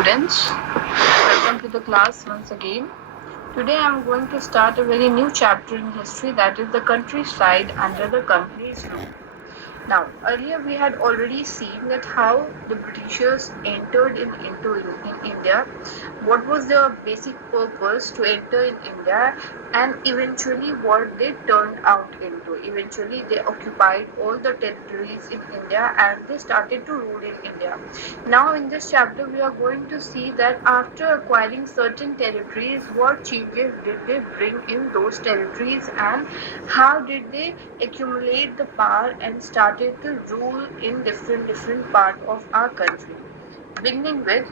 students. Welcome to the class once again. Today I am going to start a very new chapter in history, that is the countryside under the company's rule. Now, earlier we had already seen that how the Britishers entered in India, what was their basic purpose to enter in India, and eventually what they turned out into. Eventually, they occupied all the territories in India and they started to rule in India. Now, in this chapter, we are going to see that after acquiring certain territories, what changes did they bring in those territories and how did they accumulate the power and started to rule in different part of our country. Beginning with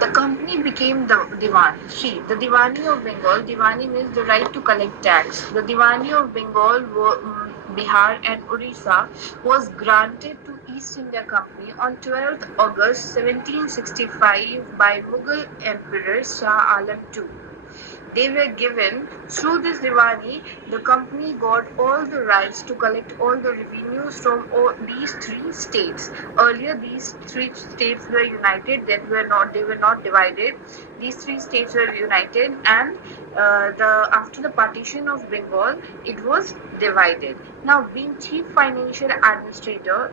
the company became the Diwan. See, the Diwani of Bengal, Diwani means the right to collect tax. The Diwani of Bengal, Bihar and Orissa was granted to East India Company on 12th August 1765 by Mughal Emperor Shah Alam II. They were given through this Diwani, the company got all the rights to collect all the revenues from all these three states. Earlier, these three states were united, then they were not divided. These three states were united, and the after the partition of Bengal, it was divided. Now, being chief financial administrator,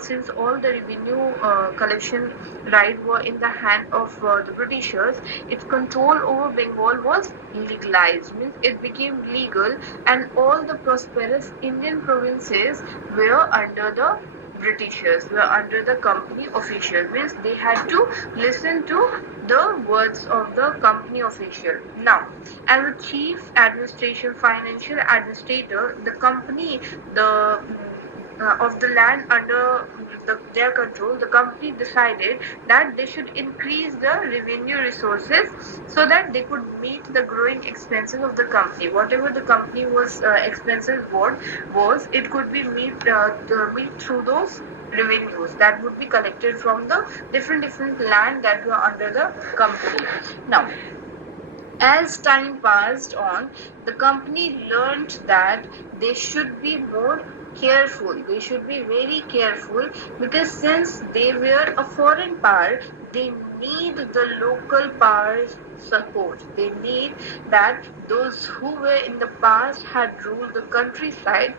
since all the revenue collection right were in the hand of the Britishers, its control over Bengal was legalized, means it became legal, and all the prosperous Indian provinces were under the Britishers, were under the company official, means they had to listen to the words of the company official. Now, as a chief administration financial administrator, the company, of the land under their control, the company decided that they should increase the revenue resources so that they could meet the growing expenses of the company. Whatever the company was expenses was it could be meet through those revenues that would be collected from the different land that were under the company. Now, as time passed on, the company learned that they should be more careful. They should be very careful because since they were a foreign power, they need the local power's support. They need that those who were in the past had ruled the countryside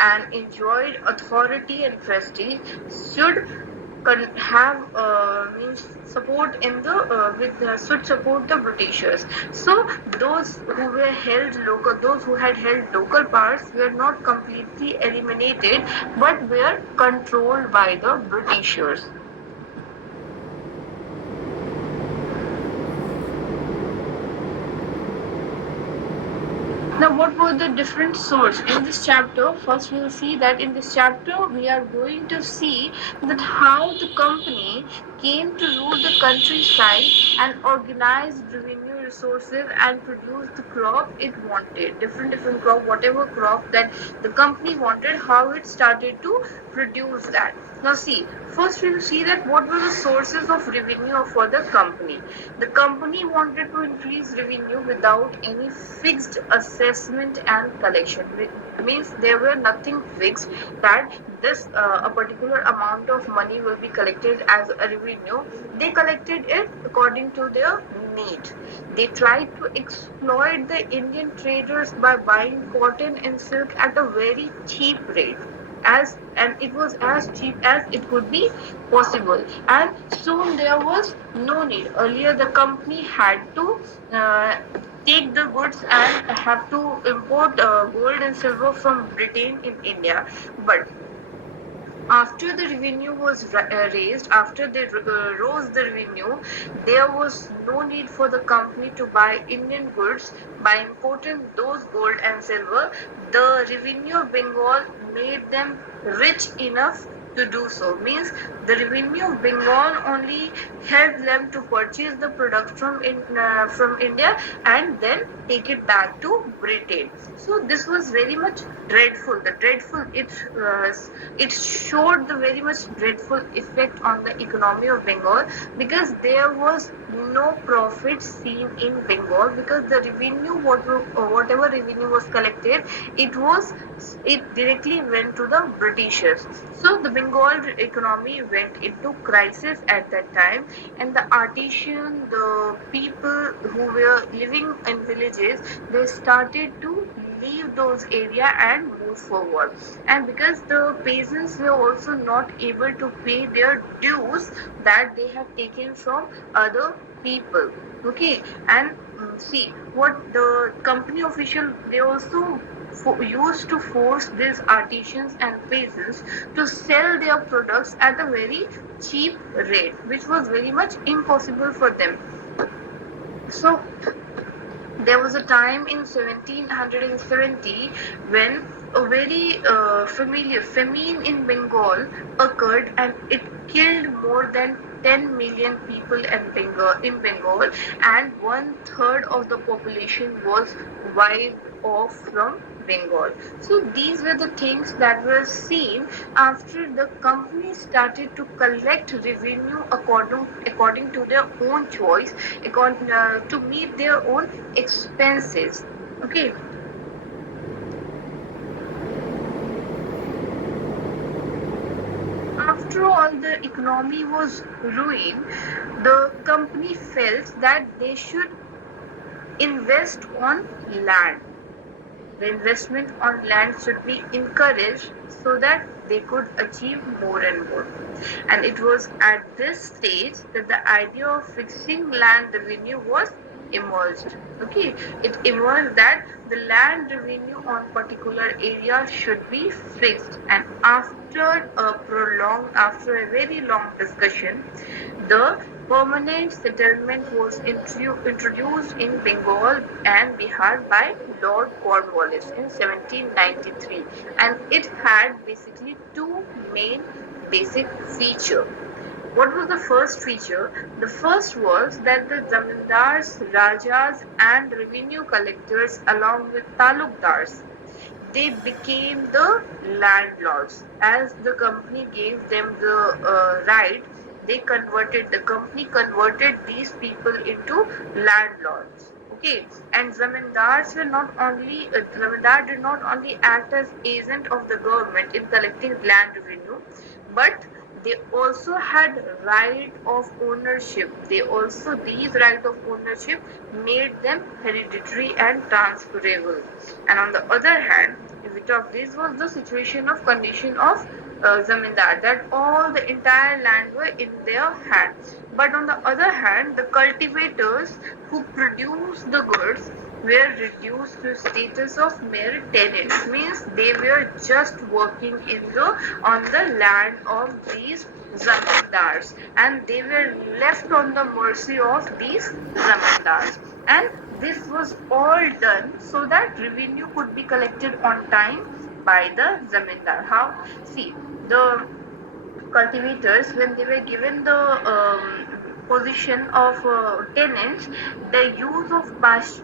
and enjoyed authority and prestige should have means support in the with should support the Britishers. So those who had held local powers were not completely eliminated, but were controlled by the Britishers. Now, what were the different sources in this chapter? First, we will see that in this chapter we are going to see that how the company came to rule the countryside and organized revenue resources and produce the crop it wanted. Different crop, whatever crop that the company wanted, how it started to produce that. Now, see, first we will see that what were the sources of revenue for the company. The company wanted to increase revenue without any fixed assessment and collection. It means there were nothing fixed that this a particular amount of money will be collected as a revenue. They collected it according to their need. They tried to exploit the Indian traders by buying cotton and silk at a very cheap rate, and it was as cheap as it could be possible, and soon there was no need. Earlier the company had to uh, take the goods and have to import gold and silver from Britain in India, but after the revenue was raised, after they rose the revenue, there was no need for the company to buy Indian goods. By importing those gold and silver, the revenue of Bengal made them rich enough to do so. Means The revenue of Bengal only helped them to purchase the product from India and then take it back to Britain. So this was very much dreadful. The dreadful it showed the very much dreadful effect on the economy of Bengal, because there was no profit seen in Bengal, because the revenue whatever revenue was collected, it was it directly went to the Britishers. So the Bengal economy went into crisis at that time, and the artisan, the people who were living in villages, they started to leave those area and move forward. And because the peasants were also not able to pay their dues that they have taken from other people. Okay, and see what the company official, they also used to force these artisans and peasants to sell their products at a very cheap rate, which was very much impossible for them. So there was a time in 1770 when a very familiar famine in Bengal occurred, and it killed more than 10 million people in Bengal, and one third of the population was wiped off from Bengal. So these were the things that were seen after the company started to collect revenue according to their own choice, to meet their own expenses. Okay. After all the economy was ruined, the company felt that they should invest on land. The investment on land should be encouraged so that they could achieve more and more. And it was at this stage that the idea of fixing land revenue was emerged. Okay, it emerged that the land revenue on particular area should be fixed, and after a very long discussion, the permanent settlement was introduced in Bengal and Bihar by Lord Cornwallis in 1793, and it had basically two main basic features. What was the first feature? The first was that the zamindars, rajas, and revenue collectors, along with talukdars, they became the landlords. As the company gave them the right, the company converted these people into landlords. Okay, and zamindar did not only act as agent of the government in collecting land revenue, but they also had right of ownership. These right of ownership made them hereditary and transferable. And on the other hand, if we talk, this was the situation of condition of zamindar, that all the entire land were in their hands. But on the other hand, the cultivators who produced the goods were reduced to status of mere tenants, means they were just working on the land of these zamindars, and they were left on the mercy of these zamindars. And this was all done so that revenue could be collected on time by the zamindar. How? See, the cultivators, when they were given the position of tenants, the use of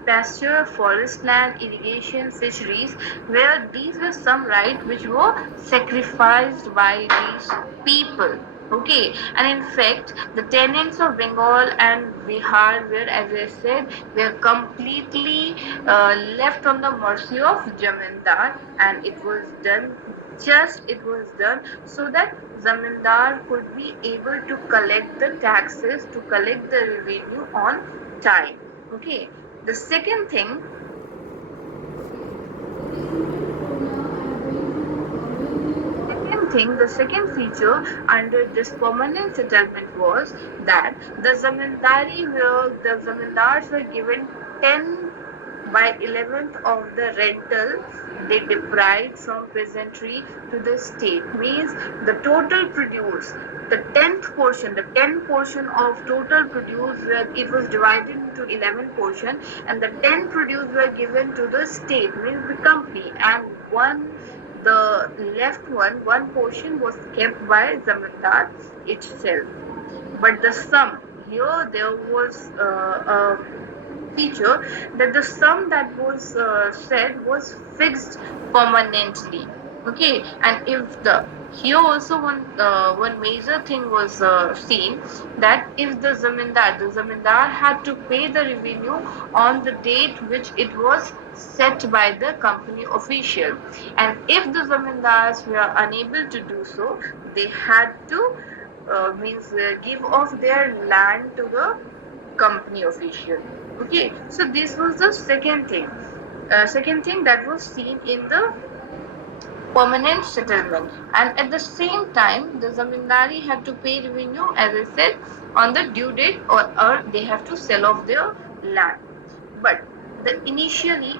pasture, forest land, irrigation, fisheries, where these were some rights which were sacrificed by these people. Okay, and in fact, the tenants of Bengal and Bihar were, as I said, were completely left on the mercy of Jamindar, and it was done so that zamindar could be able to collect the taxes, to collect the revenue on time. Okay, the second thing, the second feature under this permanent settlement was that the zamindars were given 10 by 11th of the rental they deprived from peasantry to the state, means the total produce, the 10 portion of total produce, where it was divided into 11 portion, and the 10 produce were given to the state, means the company, and The left one portion was kept by zamindar itself. But the sum, here there was a feature that the sum that was said was fixed permanently. Okay, and if the here also one major thing was seen, that if the zamindar had to pay the revenue on the date which it was set by the company official, and if the zamindars were unable to do so, they had to means give off their land to the company official. Okay, so this was the second thing. Second thing that was seen in the permanent settlement, and at the same time the zamindari had to pay revenue, as I said, on the due date, or they have to sell off their land. But initially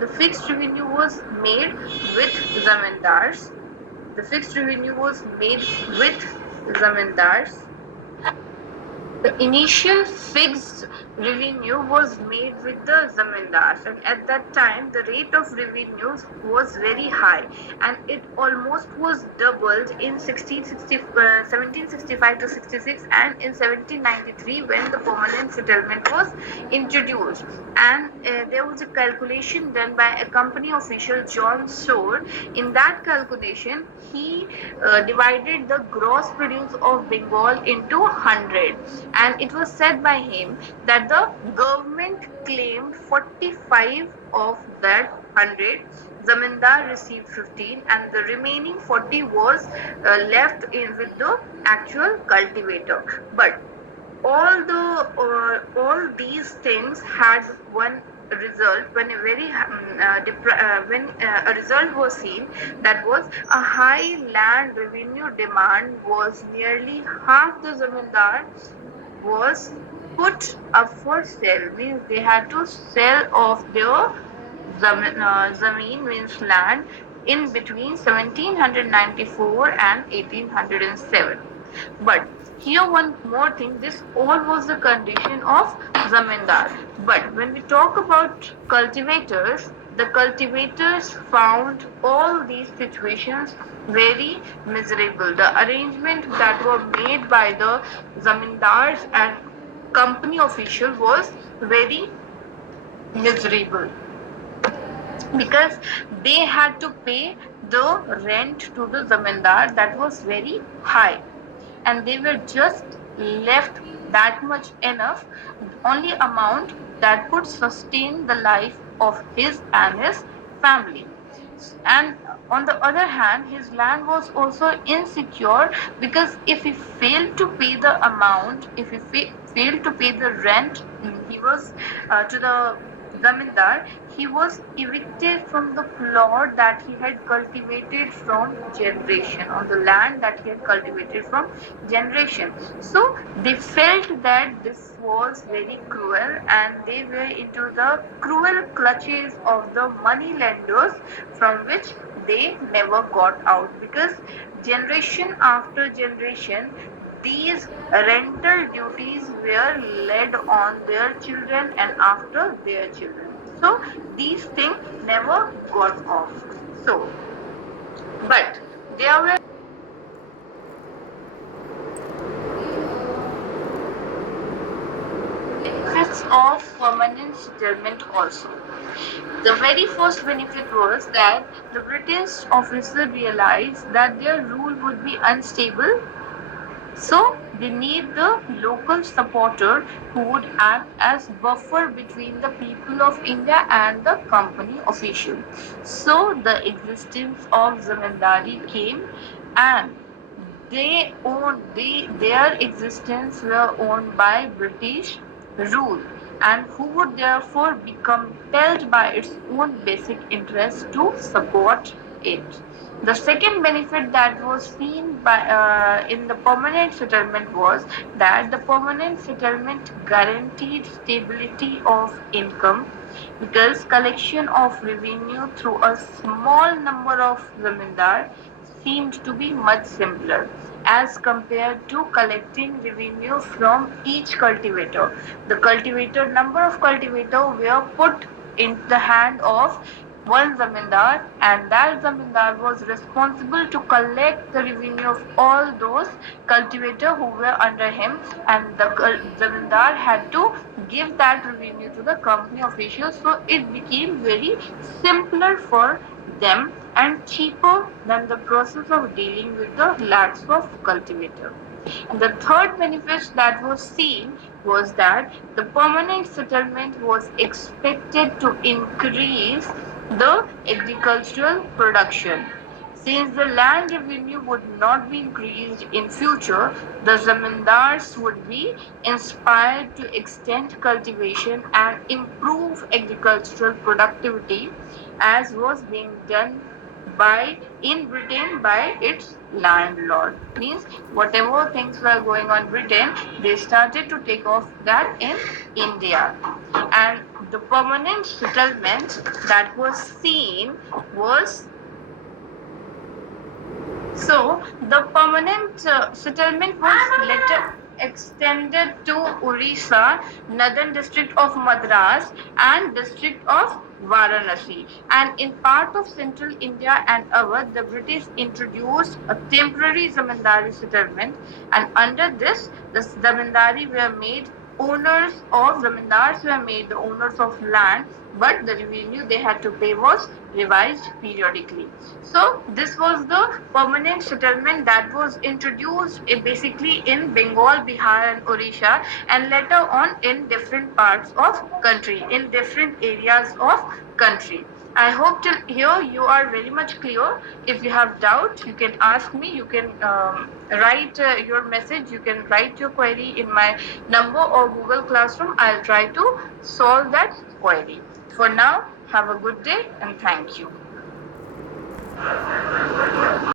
the fixed revenue was made with zamindars. The fixed revenue was made with zamindars. The initial fixed revenue was made with the zamindars, and at that time the rate of revenues was very high, and it almost was doubled in 1765 to 66, and in 1793 when the permanent settlement was introduced. And there was a calculation done by a company official, John Shore. In that calculation, he divided the gross produce of Bengal into 100, and it was said by him that the government claimed 45 of that 100, zamindar received 15, and the remaining 40 was left in with the actual cultivator. But all these things had one result. When a result was seen, that was a high land revenue demand was nearly half the zamindar was put up for sale, means they had to sell off their zameen, means land, in between 1794 and 1807. But here one more thing, this all was the condition of zamindar. But when we talk about cultivators, the cultivators found all these situations very miserable. The arrangement that were made by the zamindars and company official was very miserable, because they had to pay the rent to the zamindar that was very high, and they were just left that much enough, only amount that could sustain the life of his and his family. And on the other hand, his land was also insecure, because if he failed to pay the amount, if he failed to pay the rent, he was to the zamindar, he was evicted from the plot that he had cultivated from generation, on the land that he had cultivated from generation. So they felt that this was very cruel, and they were into the cruel clutches of the money lenders, from which they never got out, because generation after generation these rental duties were laid on their children and after their children. So these things never got off. So, but there were benefits of permanent settlement also. The very first benefit was that the British officer realized that their rule would be unstable, so they need the local supporter who would act as buffer between the people of India and the company official. So the existence of zamindari came, and their existence were owned by British rule, and who would therefore be compelled by its own basic interest to support it. The second benefit that was seen in the permanent settlement was that the permanent settlement guaranteed stability of income, because collection of revenue through a small number of zamindar seemed to be much simpler as compared to collecting revenue from each cultivator. The cultivator number of cultivator were put in the hand of one zamindar, and that zamindar was responsible to collect the revenue of all those cultivators who were under him, and the zamindar had to give that revenue to the company officials, so it became very simpler for them and cheaper than the process of dealing with the lakhs of cultivator. And the third benefit that was seen was that the permanent settlement was expected to increase the agricultural production. Since the land revenue would not be increased in future, the zamindars would be inspired to extend cultivation and improve agricultural productivity as was being done by in Britain by its landlord. Means whatever things were going on Britain, they started to take off that in India. And the permanent settlement that was seen was so the permanent settlement was later extended to Orissa, northern district of Madras, and district of Varanasi. And in part of central India and Awadh, the British introduced a temporary zamindari settlement, and under this, the zamindari were made owners of zamindars were made the owners of land, but the revenue they had to pay was revised periodically. So this was the permanent settlement that was introduced basically in Bengal, Bihar, and Odisha, and later on in different parts of country, in different areas of country. I hope till here you are very much clear. If you have doubt, you can ask me. You can write your message. You can write your query in my number or Google Classroom. I'll try to solve that query. For now, have a good day and thank you.